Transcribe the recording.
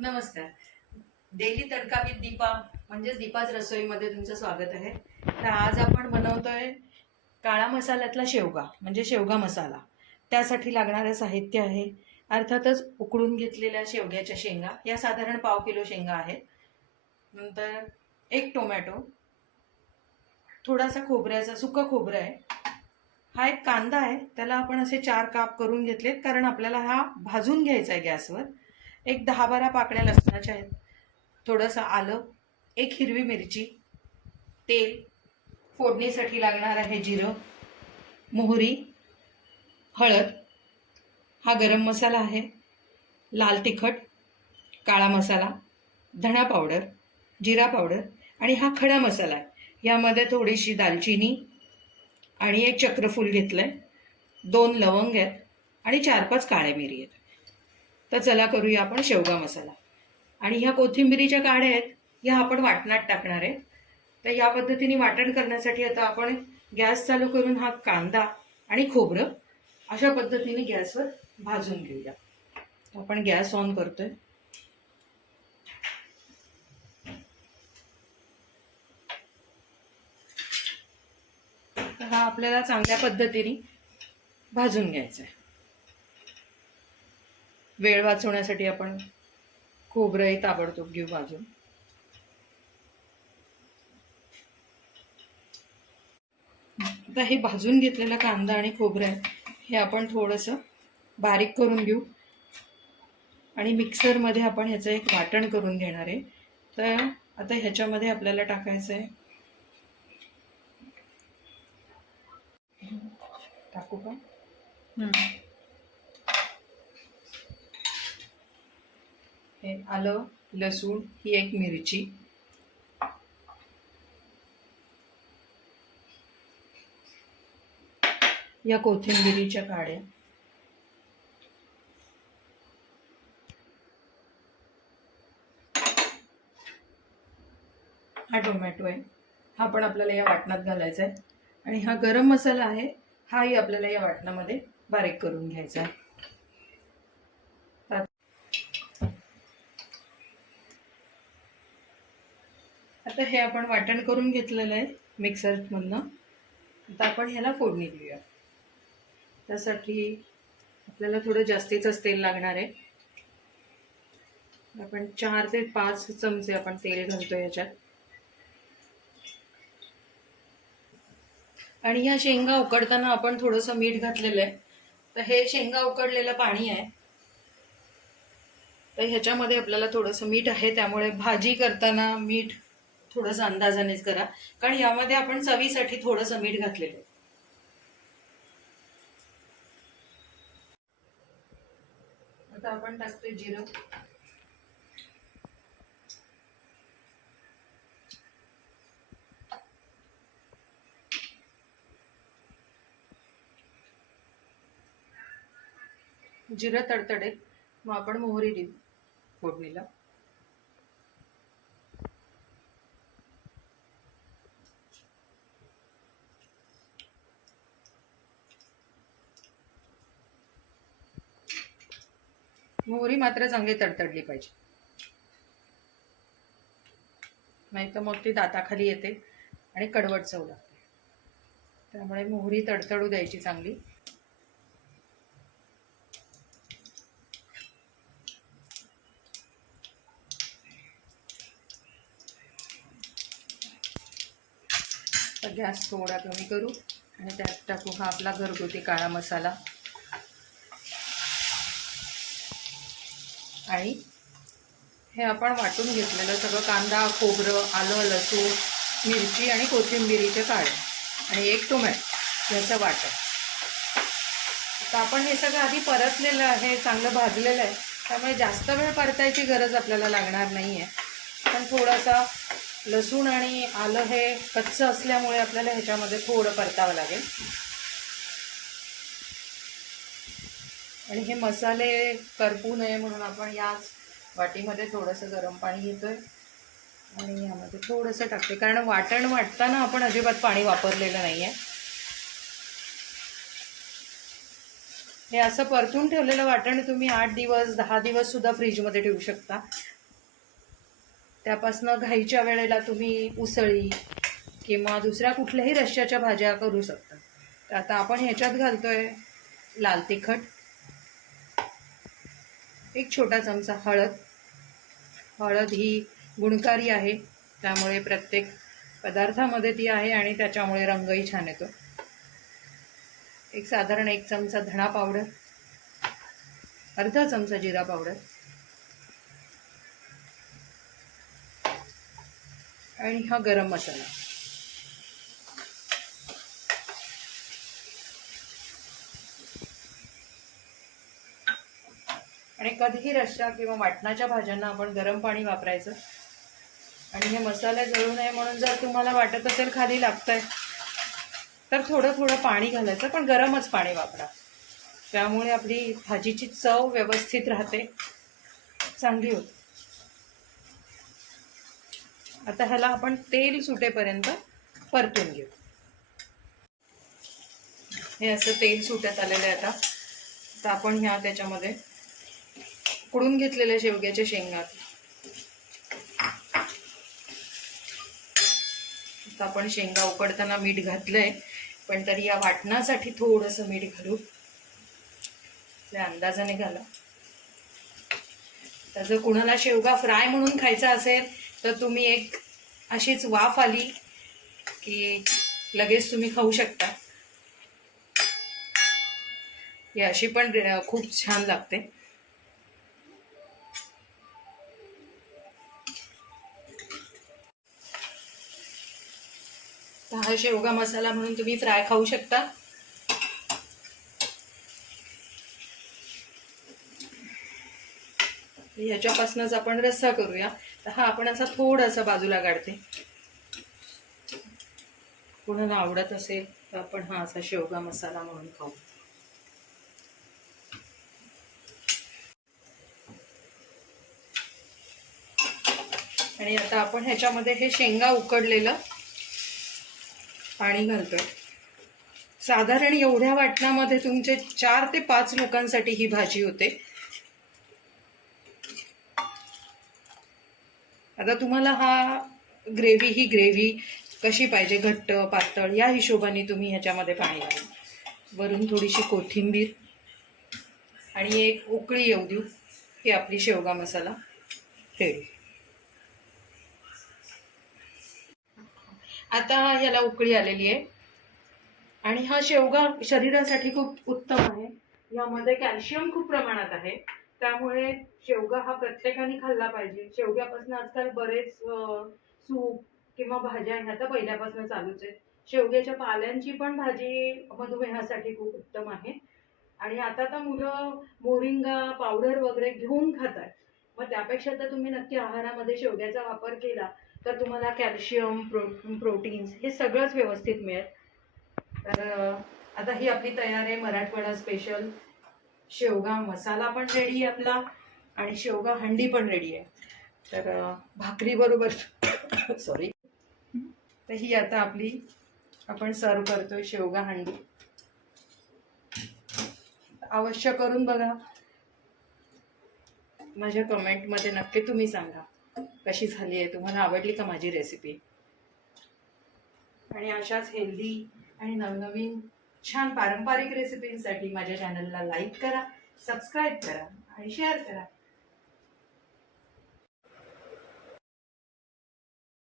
नमस्कार. Daily tadka with Deepa म्हणजेच दीपाच रसोईमध्ये तुमचं स्वागत आहे. तर आज आपण बनवतोय काळा मसाल्यातला शेवगा म्हणजे शेवगा मसाला. त्यासाठी लागणारं साहित्य आहे अर्थातच उकडून घेतलेल्या शेवग्याच्या शेंगा, या साधारण 1/2 किलो शेंगा आहेत. नंतर 1 टोमॅटो, थोडासा खोबऱ्याचा सुकं खोबरं आहे. हा एक कांदा आहे, त्याला आपण असे 4 काप करून घेतलेत कारण आपल्याला हा भाजून घ्यायचा आहे गॅसवर. एक 10-12 पाकळ्या लसणाच्या आहेत, थोडंसं आलं, एक हिरवी मिरची, तेल, फोडणीसाठी लागणार आहे जिरं, मोहरी, हळद, हा गरम मसाला आहे, लाल तिखट, काळा मसाला, धणा पावडर, जिरा पावडर आणि हा खडा मसाला आहे. यामध्ये थोडीशी दालचिनी आणि एक चक्रफूल घेतलंय, 2 लवंग आहेत आणि 4-5 काळे मिरी आहेत. तर चला करूया आपण शेवगा मसाला. आणि ह्या कोथिंबिरीच्या काड्या आहेत, ह्या आपण वाटणात टाकणार आहे. तर या पद्धतीने वाटण करण्यासाठी आता आपण गॅस चालू करून हा कांदा आणि खोबरं अशा पद्धतीने गॅसवर भाजून घेऊया. आपण गॅस ऑन करतोय. तर हा आपल्याला चांगल्या पद्धतीने भाजून घ्यायचा आहे. वेळ वाचवण्यासाठी आपण खोबरंही ताबडतोब घेऊ भाजून. आता हे भाजून घेतलेला कांदा आणि खोबरं आहे, हे आपण थोडंसं बारीक करून घेऊ आणि मिक्सरमध्ये आपण ह्याचं एक वाटण करून घेणार आहे. तर आता ह्याच्यामध्ये आपल्याला टाकायचं आहे, टाकू का? हे आलं, लसूण, ही एक मिरची, या कोथिंबिरीच्या काड्या, हा टोमॅटो आहे, हा पण आपल्याला या वाटणात घालायचा आहे. आणि हा गरम मसाला आहे, हाही आपल्याला या वाटणामध्ये बारीक करून घ्यायचा आहे. आता हे आपण वाटण करून घेतलेलं आहे मिक्सरमधनं. आता आपण ह्याला फोडणी देऊया. त्यासाठी आपल्याला थोडं जास्तीचंच तेल लागणार आहे. आपण 4 ते 5 चमचे आपण तेल घालतो ह्याच्यात. आणि ह्या शेंगा उकडताना आपण थोडंसं मीठ घातलेलं आहे. तर हे शेंगा उकडलेलं पाणी आहे, तर ह्याच्यामध्ये आपल्याला थोडंसं मीठ आहे, त्यामुळे भाजी करताना मीठ थोडंसं अंदाजानेच करा, कारण यामध्ये आपण चवीसाठी थोडंसं मीठ घातलेलं आहे. आता आपण टाकतोय जिरं, जिरं तडतडेल मग आपण मोहरी देऊ फोडणीला. मोहरी मात्र चांगली तडतडली पाहिजे, नाही तर मग ती दाताखाली येते आणि कडवट चव लागते. त्यामुळे मोहरी तडतडू द्यायची चांगली. तर गॅस थोडा कमी करू आणि त्यात टाकू हा आपला घरगुती काळा मसाला. आणि हे आपण वाटून घेतलेलं सगळं कांदा, खोबरं, आलं, लसूण, मिरची आणि कोथिंबिरीचे काळे आणि 1 टोमॅटो याचं वाटण. तर आपण हे सगळं आधी परतलेलं आहे, चांगलं भाजलेलं आहे, त्यामुळे जास्त वेळ परतायची गरज आपल्याला लागणार नाही आहे. पण थोडासा लसूण आणि आलं हे कच्चं असल्यामुळे आपल्याला ह्याच्यामध्ये थोडं परतावं लागेल. आणि हे मसाले करपू नये म्हणून आपण याच वाटीमध्ये थोडंसं गरम पाणी घेतोय आणि यामध्ये थोडंसं टाकते, कारण वाटण वाटताना आपण अजिबात पाणी वापरलेलं नाही आहे. हे असं परतून ठेवलेलं वाटण तुम्ही 8 दिवस 10 दिवस सुद्धा फ्रीजमध्ये ठेवू शकता त्यापासनं घाईच्या वेळेला तुम्ही उसळी किंवा दुसऱ्या कुठल्याही रश्श्याच्या भाज्या करू शकता. तर आता आपण ह्याच्यात घालतोय लाल तिखट, एक छोटा चमचा हळद. हळद ही गुणकारी आहे, त्यामुळे प्रत्येक पदार्थामध्ये ती आहे आणि त्याच्यामुळे रंगही छान येतो. एक साधारण 1 चमचा धणा पावडर, अर्धा चमचा जिरा पावडर आणि हा गरम मसाला. आणि कधीही रश्शा किंवा वाटणाच्या भाज्यांना आपण गरम पाणी वापरायचं. आणि हे मसाले जळू नये म्हणून जर तुम्हाला वाटत असेल खाली लागतंय तर थोडं थोडं पाणी घालायचं, पण गरमच पाणी वापरा. त्यामुळे आपली भाजीची चव व्यवस्थित राहते, चांगली होते. आता ह्याला आपण तेल सुटेपर्यंत परतून घेऊ. हे असं तेल सुटत आलेलं आहे. आता आपण ह्या त्याच्यामध्ये उकडून घेतलेल्या शेवग्याच्या शेंगा, आता आपण शेंगा उकडताना मीठ घातलंय, पण तरी या वाटणासाठी थोडंसं मीठ घालू, त्या अंदाजाने घाला. तर जर कुणाला शेवगा फ्राय म्हणून खायचा असेल तर तुम्ही एक अशीच वाफ आली की लगेच तुम्ही खाऊ शकता. ही अशी पण खूप छान लागते. हा शेवगा मसाला म्हणून तुम्ही फ्राय खाऊ शकता. ह्याच्यापासूनच आपण रस्सा करूया. तर हा आपण असा थोडासा बाजूला काढते. कोणाला आवडत असेल तर आपण हा असा शेवगा मसाला म्हणून खाऊ. आणि आता आपण ह्याच्यामध्ये हे शेंगा उकडलेलं पाणी घालतोय. साधारण एवढ्या वाटणामध्ये तुमचे 4 ते 5 लोकांसाठी ही भाजी होते. आता तुम्हाला ही ग्रेव्ही कशी पाहिजे, घट्ट पातळ, या हिशोबाने तुम्ही ह्याच्यामध्ये पाणी घाला. वरून थोडीशी कोथिंबीर आणि एक उकळी येऊ देऊ की आपली शेवगा मसाला रेडी. आता ह्याला उकळी आलेली आहे आणि हा शेवगा शरीरासाठी खूप उत्तम आहे. यामध्ये कॅल्शियम खूप प्रमाणात आहे, त्यामुळे शेवगा हा प्रत्येकाने खाल्ला पाहिजे. शेवग्यापासून आजकाल बरेच सूप किंवा भाज्या ह्या तर पहिल्यापासून चालूच आहे. शेवग्याच्या पाल्यांची पण भाजी मधुमेहासाठी खूप उत्तम आहे. आणि आता तर मुलं मोरिंगा पावडर वगैरे घेऊन खातात. मग त्यापेक्षा तर तुम्ही नक्की आहारामध्ये शेवग्याचा वापर केला तर तुम्हाला कॅल्शियम, प्रोटीन्स हे सगळंच व्यवस्थित मिळेल. तर आता ही आपली तयार आहे मराठवाडा स्पेशल शेवगा मसाला पण रेडी आहे आपला, आणि शेवगा हंडी पण रेडी आहे. तर भाकरी बरोबर सॉरी, तर ही आता आपली आपण सर्व करतोय शेवगा हंडी. अवश्य करून बघा. माझ्या कमेंटमध्ये नक्की तुम्ही सांगा कशी झाली आहे, तुम्हाला आवडली का माझी रेसिपी. आणि अशाच हेल्दी आणि नवनवीन छान पारंपरिक रेसिपींसाठी माझ्या चॅनलला लाईक करा, सबस्क्राईब करा आणि शेअर करा.